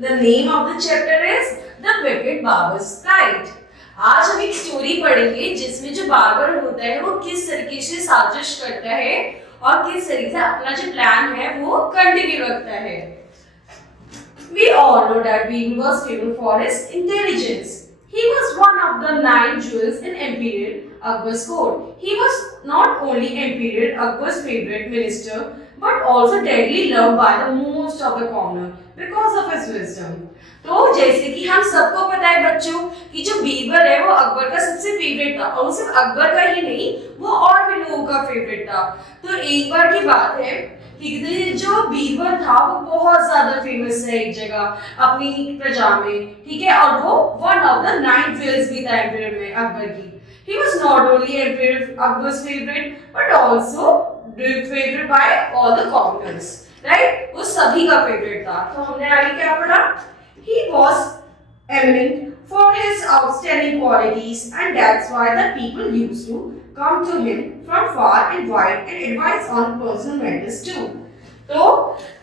The name of the chapter is The Wicked Barber's Pride. आज हम एक story पढ़ेंगे जिसमें जो बार्बर होता है वो किस तरीके से साजिश करता है और किस तरीके से अपना जो प्लान है वो कंटिन्यू रखता है। We all know that Beagle was famous for his intelligence. He was one of the 9 jewels in Emperor Akbar's court. He was not only Emperor Akbar's favorite minister, but also dearly loved by the most of the commoner because of his wisdom. तो जैसे कि हम सबको पता है बच्चों कि जो बीरबल है वो अकबर का सबसे फेवरेट था और सिर्फ अकबर का ही नहीं वो और भी लोगों का फेवरेट था। तो एक बार की बात है कि जो बीरबल था वो बहुत ज्यादा फेमस है एक जगह अपनी प्रजा में, ठीक है, और वो वन ऑफ द 9 ज्वेल्स भी था एम्पायर में अकबर की। He was not only Emperor Akbar's favorite but also favorite by all the commoners, right? वो सभी का फेवरेट था। तो हमने आगे क्या पढ़ा? He was eminent for his outstanding qualities and that's why the people used to come to him from far and wide and advise on personal matters too. तो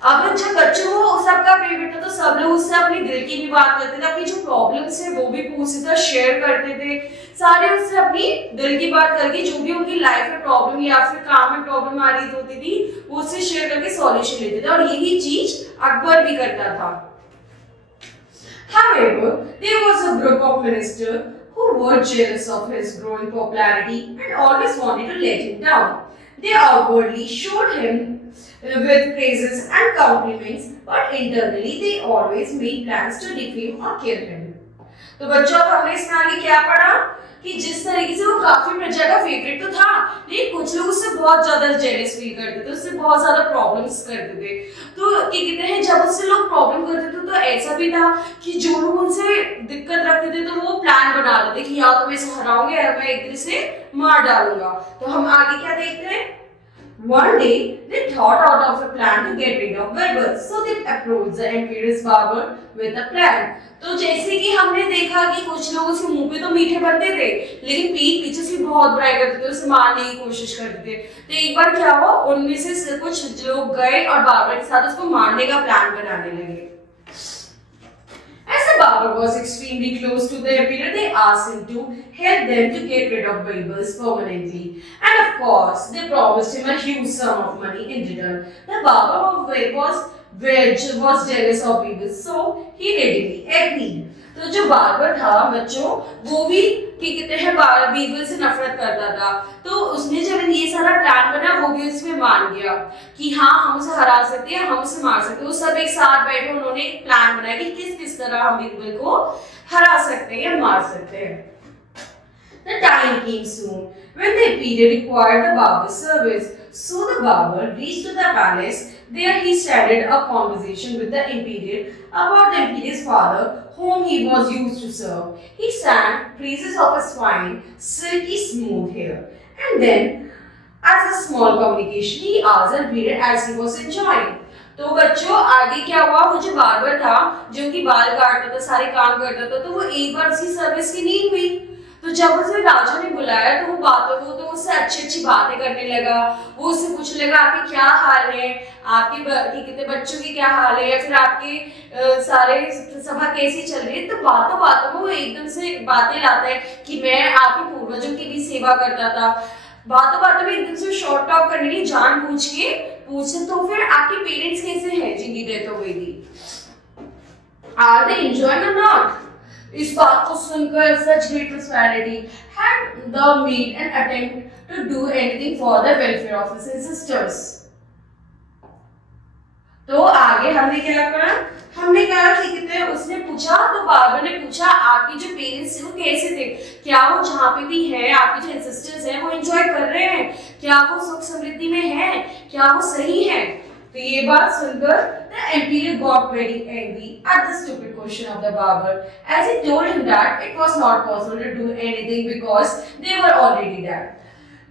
अब जब बच्चों को सबका फेवरेट था तो सब लोग उससे अपनी दिल की भी बात करते थे, अपनी जो प्रॉब्लम्स है वो भी पूछते थे, शेयर करते थे, सारे उससे अपनी दिल की बात करके जो भी उनकी लाइफ में प्रॉब्लम या फिर काम में प्रॉब्लम आ रही होती थी वो उससे शेयर करके सॉल्यूशन लेते थे और यही चीज अकबर भी करता था। However, there was a group of ministers who were jealous of his growing popularity and always wanted to let him down. They outwardly showed him with praises and compliments, but internally they always made plans to defame or kill him. तो बच्चों अब हमने इसमें आगे क्या पढ़ा कि जिस तरीके से वो काफी प्रजा का फेवरेट तो था लेकिन कुछ लोग उससे बहुत ज्यादा जेलस फील करते थे, उससे बहुत ज्यादा प्रॉब्लम्स करते थे। तो क्या कहते हैं जब उससे लोग प्रॉब्लम करते थे तो ऐसा भी था कि जो लोग उनसे दिक्कत रखते थे तो वो प्लान बना देते थे कि या तो मैं इसे हराऊंगा या मैं एक दिन से मार डालूंगा। तो हम आगे क्या देखते हैं? One day, they thought out of a plan to get rid of Birbal, so they approached the emperor's barber with a plan. तो जैसे कि हमने देखा कि कुछ लोग उसके मुंह पे तो मीठे बनते थे लेकिन पीठ पीछे से बहुत बुराई करते थे, उसे मारने की कोशिश करते थे। तो एक बार क्या हुआ, उनमें से कुछ लोग गए और बाबर के साथ उसको मारने का प्लान बनाने लगे। As the barber was extremely close to the emperor, they asked him to help them to get rid of Birbal permanently. And of course, they promised him a huge sum of money in return. The barber was jealous of Birbal, so he readily agreed. तो जो barber था बच्चों वो भी क्या कहते हैं बीरबल से नफरत करता था। तो उसने जब ये सारा प्लान बना वो भी उसमें मान गया कि हाँ हम उसे हरा सकते हैं, हम उसे मार सकते हैं। वो सब एक साथ बैठे उन्होंने एक प्लान बनाया कि किस किस तरह हम बीरबल को हरा सकते हैं या मार सकते हैं। The time came soon when the emperor required the barber's service. So the barber reached to the palace. There he started a conversation with the emperor about the emperor's father, whom he was used to serve. He sang praises of his fine, silky smooth hair. And then, as a small communication, he asked the emperor as he was enjoying. तो बच्चों आगे क्या हुआ, वो जो barber था जो उनकी बाल काटता था, सारे काम करता था, तो वो एक बार उसकी सर्विस की नीड हुई। तो जब उसे राजा ने बुलाया तो वो उससे अच्छी अच्छी बातें करने लगा। वो उससे पूछने लगा आपके क्या हाल है, आपके कितने बच्चों की क्या हाल है, या फिर आपके सारे सभा कैसी चल रही है। तो बातों बातों में वो एकदम से बातें लाता है कि मैं आपके पूर्वजों की भी सेवा करता था। बातों बातों में एकदम से शॉर्ट टॉक करने की जानबूझ के पूछे तो फिर आपके पेरेंट्स कैसे हैं जिनकी डेथ हो गई थी, आर दे एंजॉयिंग और नॉट। इस बात को सुनकर such great prosperity had the made an attempt to do anything for the welfare of his ancestors. तो आगे हमने क्या करा, हमने कहा कि कितने उसने पूछा, तो बाबर ने पूछा आपके जो पेरेंट्स थे वो कैसे थे, क्या वो जहाँ पे भी है आपके जो एंसेस्टर्स हैं वो एंजॉय कर रहे हैं, क्या वो सुख समृद्धि में हैं, क्या वो सही हैं। तो ये बात सुनकर the emperor got very angry at the stupid question of the barber, as he told him that it was not possible to do anything because they were already dead.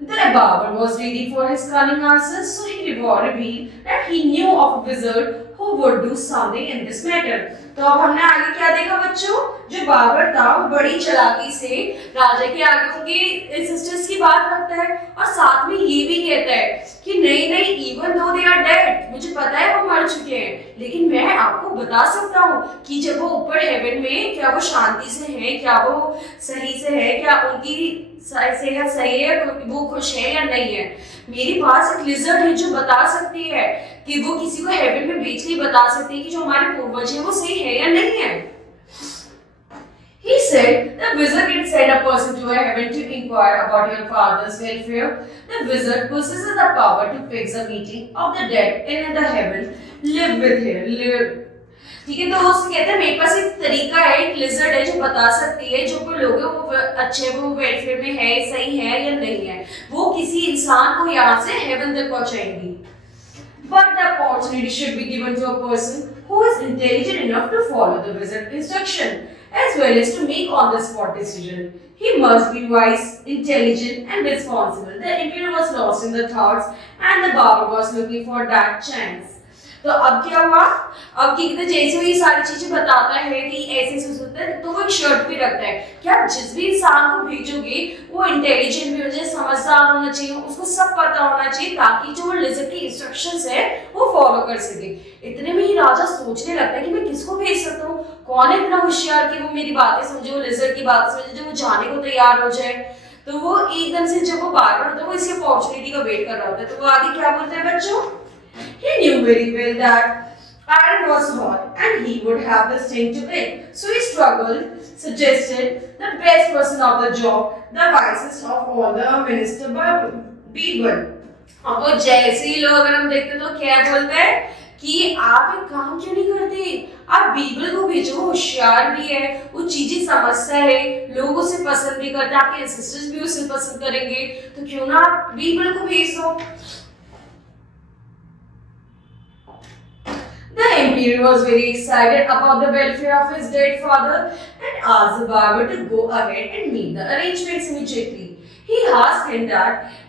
The barber was ready for his cunning answers, so he revealed that he knew of a wizard who who would do something in this matter. तो अब हमने आगे क्या देखा बच्चों, जो बाबर था वो बड़ी चालाकी से राजा के आगे उनके सिस्टर्स की बात रखता है और साथ में ये भी कहता है कि नहीं नहीं, even though they are dead, मुझे पता है वो मर चुके हैं, लेकिन मैं आपको बता सकता हूँ कि जब वो ऊपर हेवन में, क्या वो शांति से है, क्या वो सही से है, क्या उनकी सेहत सही है, वो खुश है या नहीं है। मेरे पास एक लिजर्ड है जो बता सकती है कि वो किसी को हेवन में बेच के बता सकती है कि जो हमारे पूर्वज हैं वो सही है या नहीं है। He said, the wizard can send a person to heaven to inquire about your father's welfare. The wizard possesses the power to fix a meeting of the dead in the heaven. Live with him. ठीक है, तो उससे कहते हैं मेरे पास एक तरीका है, एक लिजर्ड है जो बता सकती है जो कोई लोग हैं वो अच्छे, वो वेलफेयर में है, सही है या नहीं है, वो किसी इंसान को यहाँ से हेवन तक पहुँचाएंगी। But the opportunity should be given to a person who is intelligent enough to follow the wizard's instruction, as well as to make on-the-spot decision. He must be wise, intelligent, and responsible. The emperor was lost in the thoughts, and the barber was looking for that chance. तो अब क्या हुआ, अब क्या कहते हैं, जैसे वो ये सारी चीजें बताता है कि ऐसे से होता है, तो वो एक शर्त भी रखता है कि आप जिस भी इंसान को भेजोगे वो इंटेलिजेंट भी हो जाए, समझदार होना चाहिए, उसको सब पता होना चाहिए, ताकि जो लिजर्ड की इंस्ट्रक्शंस है वो फॉलो कर सके। इतने में ही राजा सोचने लगता है कि मैं किसको भेज सकता हूँ, कौन है इतना होशियार कि वो मेरी बातें समझे, वो लिजर्ड की बातें समझे, जो वो जाने को तैयार हो जाए। तो वो एकदम से जब वो बार-बार होता है, वो इसी अपॉर्चुनिटी का वेट कर रहा होता है। तो वो आगे क्या बोलता है बच्चों, he knew very well that iron was hot and he would have the strength to it. So he struggled, suggested the best person of the job, the wisest of all the minister Birbal. अब वो जैसे ही लोग अगर हम देखते तो क्या बोलता है कि आप एक काम क्यों नहीं करते, आप बीरबल को भेजो, होशियार भी है, वो चीजें समझता है, लोग उसे पसंद भी करते हैं, आपके एंसेस्टर्स भी उसे पसंद करेंगे, तो क्यों ना आप बीरबल को भेज दो। The emperor was very excited about the welfare of his dead father and asked the barber to go ahead and make the arrangements immediately. He asked him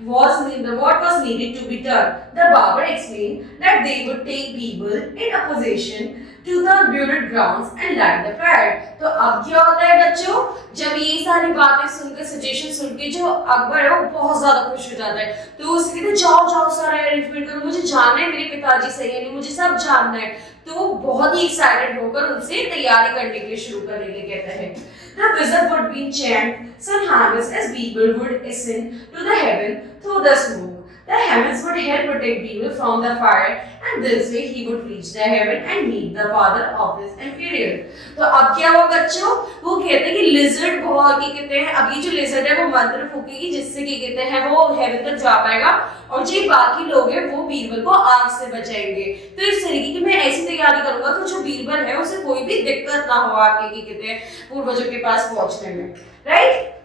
what was needed to be done. The barber explained that they would take people in a position to the buried grounds and light the fire. तो अब क्या होता है बच्चों, जब ये सारी बातें सुनकर, सजेशन सुनकर जो अकबर है वो बहुत ज्यादा खुश हो जाता है, तो उससे कहते हैं जाओ जाओ सारा अरेंजमेंट करो, मुझे जानना है मेरे पिताजी सही है नहीं, मुझे सब जानना है। तो वो बहुत ही एक्साइटेड होकर उनसे तैयारी करने के लिए शुरू करने के लिए कहता है। The wizard would be chant some hymns as people would ascend to the heaven through the smoke. The hymns would help protect people from the fire, and this way he would reach the heaven and meet the father of his inferior. तो अब क्या हुआ बच्चों, वो कहते हैं कि lizard बहुत क्या कहते हैं, अब ये जो लिजर्ड है वो मंत्र फूकेगी जिससे क्या कहते हैं वो हेवन तक जा पाएगा, और जो बाकी लोग हैं वो बीरबल को आग से बचाएंगे। तो इस तरीके की मैं ऐसी तैयारी करूंगा कि जो बीरबल है उसे कोई भी दिक्कत ना हो आपके क्या कहते हैं पूर्वजों के पास पहुंचने में, right.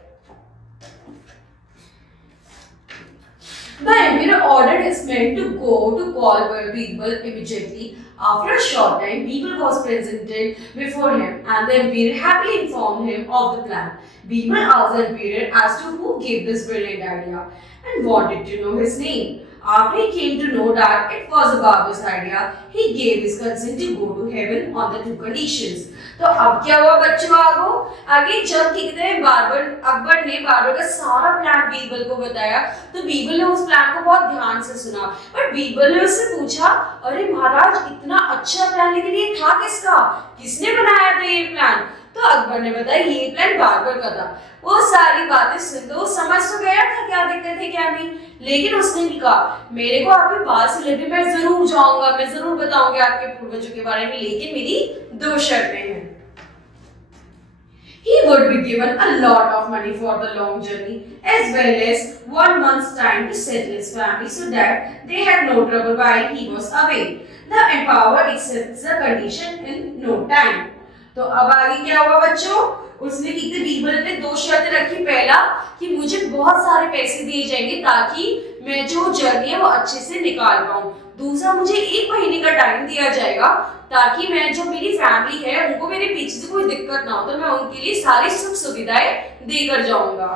The emperor ordered his men to go to call Birbal immediately. After a short time, Birbal was presented before him, and the emperor happily informed him of the plan. Birbal asked the emperor as to who gave this brilliant idea and wanted to know his name. After he came to know that it was a barber's idea, he gave his consent to go to heaven on the two conditions. तो अब क्या हुआ बच्चों, आगे जब कहते हैं अकबर ने बाबर का सारा प्लान बीरबल को बताया, तो बीरबल ने उस प्लान को बहुत ध्यान से सुना, पर बीरबल ने उससे पूछा, अरे महाराज इतना अच्छा प्लान, लेकिन ये था किसका, किसने बनाया था ये प्लान। तो अकबर ने बताया ये प्लान बाबर का था। वो सारी बातें सुन तो समझ तो गया था क्या दिक्कत है क्या नहीं, लेकिन उसने भी कहा मेरे को आपकी बात से लेकर मैं जरूर जाऊंगा, मैं जरूर बताऊंगा आपके पूर्वजों के बारे में, लेकिन मेरी दो शर्तें हैं। He would be given a lot of money for the long journey, as well as 1 month's time to settle his family so that they had no trouble while he was away. The emperor accepts the condition in no time. तो अब आगे क्या हुआ बच्चों, उसने बीरबल ने दो शर्तें रखी। पहला कि मुझे बहुत सारे पैसे दिए जाएंगे ताकि मैं जो जर्नी है वो अच्छे से निकाल पाऊँ। दूसरा, मुझे 1 महीने का टाइम दिया जाएगा ताकि मैं जो मेरी फैमिली है उनको मेरे पीछे से कोई दिक्कत ना हो, तो मैं उनके लिए सारी सुख सुविधाएं देकर जाऊंगा।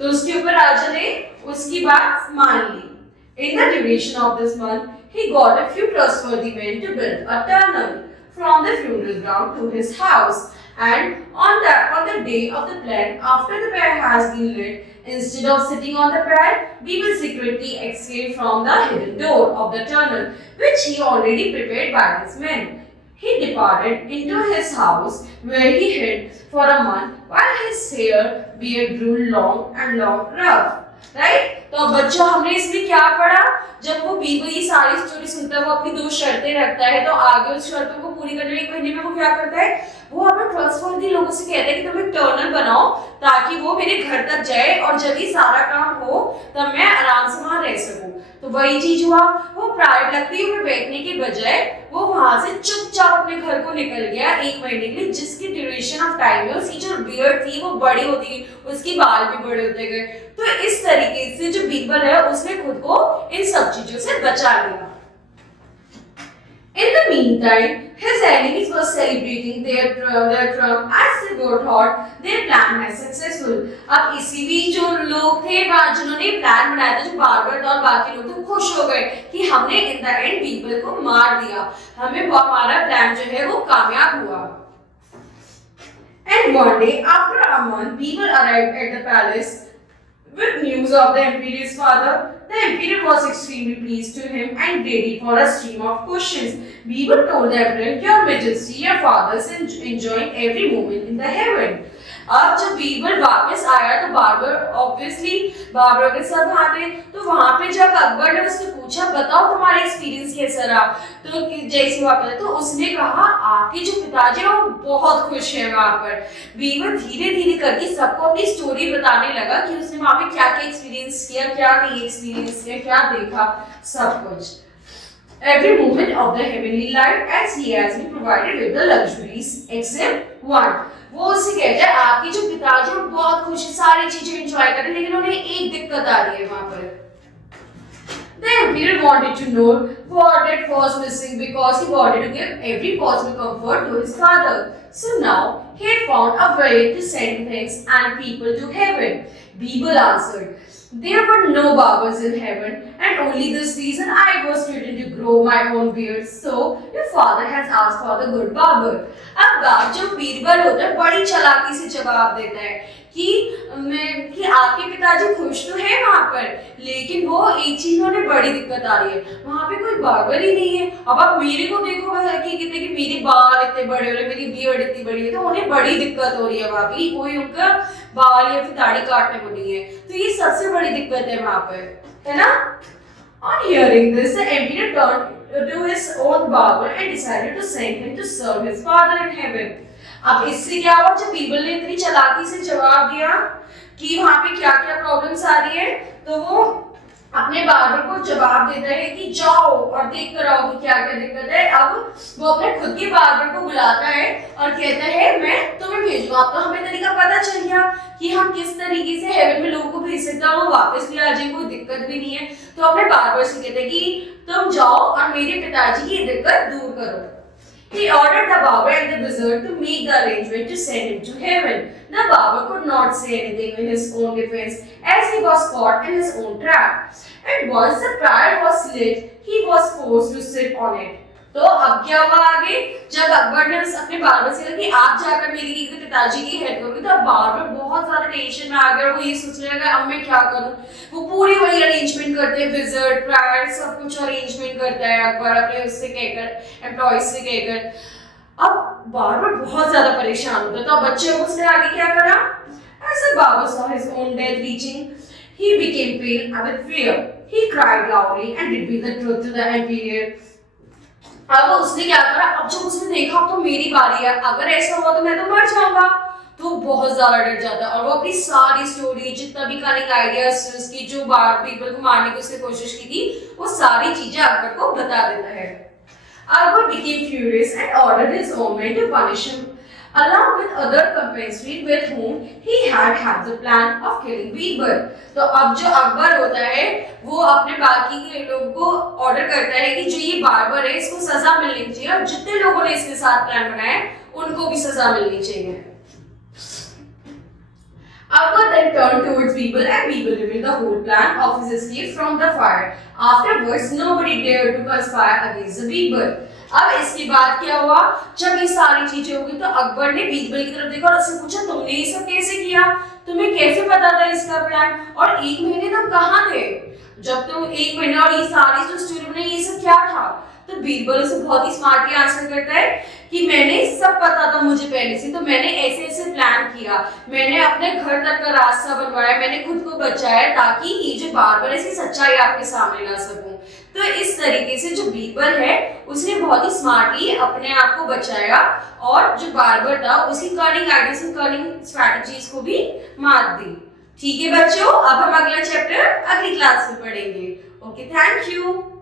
तो उसके ऊपर राजा ने उसकी बात मान ली। In the duration of this month, he got a few trustworthy men to build a tunnel from the funeral ground to his house. And on the day of the plan, after the pyre has been lit, instead of sitting on the pyre, we will secretly escape from the hidden door of the tunnel, which he already prepared by his men. He departed into his house, where he hid for a month while his hair beard grew long and rough. Right तो अब बच्चों हमने इसमें क्या पढ़ा, जब वो बीबल ये सारी स्टोरी सुनता है वो अपनी 2 शर्तें रखता है, तो आगे उस शर्तों को पूरी करने में 1 महीने में वो क्या करता है, वो अपने ट्रस्टवर्दी लोगों से कहता है कि तुम एक टर्नल बनाओ ताकि वो मेरे घर तक जाए और जब ये सारा काम हो तब मैं आराम से वहां रह सकूं। तो वही चीज हुआ, वो प्राइवेट लकड़ियों में बैठने के बजाय वो वहां से चुपचाप अपने घर को निकल गया 1 महीने के लिए, जिसकी ड्यूरेशन ऑफ टाइम में उसकी जो बियर्ड थी वो बड़ी होती गई, उसके बाल भी बड़े होते गए। तो इस तरीके से जो बीरबल है उसने खुद को इन सब चीजों से बचा लिया। In the meantime, his enemies were celebrating their triumph as they were thought their plan was successful. अब इसी भी जो लोग थे जिन्होंने प्लान बनाया था, जो बार्बर और बाकी लोग थे, खुश हो गए कि हमने इन द एंड बीरबल को मार दिया, हमें हमारा प्लान जो है वो कामयाब हुआ। And one day, after a month, Beaver arrived at the palace with news of the emperor's father. The emperor was extremely pleased to him and ready for a stream of questions. Beaver told the emperor, "Your Majesty, your father is enjoying every moment in the heaven." अब जब बीरबल वापस आया तो बाबर के साथ वहां थे, तो वहां पे जब अकबर ने उससे पूछा बताओ तुम्हारा एक्सपीरियंस कैसा रहा, तो जैसे वापस तो उसने कहा आपके जो पिताजी हैं वो बहुत खुश है वहां पर। बीरबल धीरे धीरे करके सबको अपनी स्टोरी बताने लगा कि उसने वहां पे क्या क्या एक्सपीरियंस किया, क्या नहीं एक्सपीरियंस किया, क्या देखा, सब कुछ। Every moment of the heavenly life as he has been provided with the luxuries except one. वो उसे कहते हैं आपके जो पिताजी हैं बहुत खुश है, सारी चीजें एंजॉय कर रहे हैं, लेकिन उन्हें एक दिक्कत आ रही है वहां पर। The emperor wanted to know what it was missing because he wanted to give every possible comfort to his father. So now he had found a way to send things and people to heaven. Beeble answered, "There were no barbers in heaven, and only this reason I was threatened to grow my own beard. So your father has asked for the good barber." अब जो बीरबल होता है बड़ी चालाकी से जवाब देता है कि आपके पिताजी खुश तो है वहां पर, लेकिन वो एक चीज में उन्हें बड़ी दिक्कत आ रही है, वहां पे कोई बार्बर ही नहीं है। अब आप मेरे को देखो कि मेरे बाल इतने बड़े हो रहे, मेरी बियर्ड इतनी बड़ी है, तो उन्हें बड़ी दिक्कत हो रही है वहां पे, कोई उनका बाल या फिर दाढ़ी काटने को नहीं है, तो ये सबसे बड़ी दिक्कत है वहां पर, है ना। On hearing this, the emperor turned to his own barber and decided to send him to serve his father in heaven. अब इससे क्या हुआ, जब बीरबल ने इतनी चालाकी से जवाब दिया कि वहां पे क्या क्या प्रॉब्लम्स आ रही है, तो वो अपने बार्बर को जवाब देता है कि जाओ और देख कर आओ कि क्या क्या दिक्कत है। अब वो अपने खुद के बार्बर को बुलाता है और कहता है मैं तुम्हें भेजूंगा। अब तो हमें तरीका पता चल गया कि हम किस तरीके से हेवन में लोगों को भेज सकते हैं, वो वापस भी आ जाए, कोई दिक्कत भी नहीं है। तो अपने बार्बर से कहते हैं कि तुम जाओ और मेरे पिताजी की दिक्कत दूर करो। He ordered the barber and the wizard to make the arrangement to send him to heaven. The barber could not say anything in his own defense as he was caught in his own trap. And once the pyre was lit, he was forced to sit on it. तो अब क्या हुआ आगे, जब अकबर ने अपने barber से कहा कि आप जाकर मेरी पिताजी की हेल्प करोगे, तो अब बार्बर बहुत ज्यादा टेंशन में आ गया। वो ये सोचने लगा अब मैं क्या करूं। वो पूरी वही अरेंजमेंट करते हैं, विज़र्ड प्रायर सब कुछ अरेंजमेंट करता है अकबर अपने उससे कहकर, एम्प्लॉय से कहकर। अब बार्बर बहुत ज्यादा परेशान होता है। तो अब बच्चे उसने आगे क्या करा, as the barber saw his own death reaching, he became pale with fear. He cried loudly and revealed the truth to the emperor. अब उसने क्या करा, अब जब उसने देखा तो मेरी बारी है, अगर ऐसा हुआ तो मैं तो मर जाऊंगा, तो बहुत ज्यादा डर जाता है और वो अपनी सारी स्टोरी जितना भी कनिंग आइडियाज उसकी जो पीपल को मारने की उसने कोशिश की थी वो सारी चीजें अकबर को बता देता है। Akbar became furious and ordered his own men to punish him along with other companions with whom he had the plan of killing Birbal. तो अब जो अकबर होता है वो अपने बाकी के लोगों को ऑर्डर करता है कि जो ये बार्बर है इसको सजा मिलनी चाहिए और जितने लोगों ने इसके साथ प्लान बनाया उनको भी सजा मिलनी चाहिए। Akbar then turned towards Birbal and Birbal revealed the whole plan of his escape from the fire. Afterwards, nobody dared to conspire against the Birbal. अब इसके बाद क्या हुआ? जब ये सारी चीजें हो गई तो अकबर ने बीरबल की तरफ देखा और उससे पूछा, तुमने ये सब कैसे किया? तुम्हें कैसे पता था इसका प्लान? और 1 महीने तक कहाँ थे? जब तुम 1 महीने और ये सारी जो स्टोरी बनाई ये सब क्या था? तो बीरबल उसे बहुत ही स्मार्टली आंसर करता है कि मैंने सब पता था मुझे पहले से, तो मैंने ऐसे ऐसे प्लान किया, मैंने अपने घर तक का रास्ता बनवाया, मैंने खुद को बचाया ताकि ये जो बार-बार ऐसी सच्चाई आपके सामने ला सकूं। तो इस तरीके से जो बीरबल है उसने बहुत ही स्मार्टली अपने आप को बचाया और जो बार्बर था उसकी कनिंग आइडियाज और कनिंग स्ट्रैटेजीज को भी मात दी। ठीक है बच्चों, अब हम अगला चैप्टर अगली क्लास में पढ़ेंगे। Okay, thank you.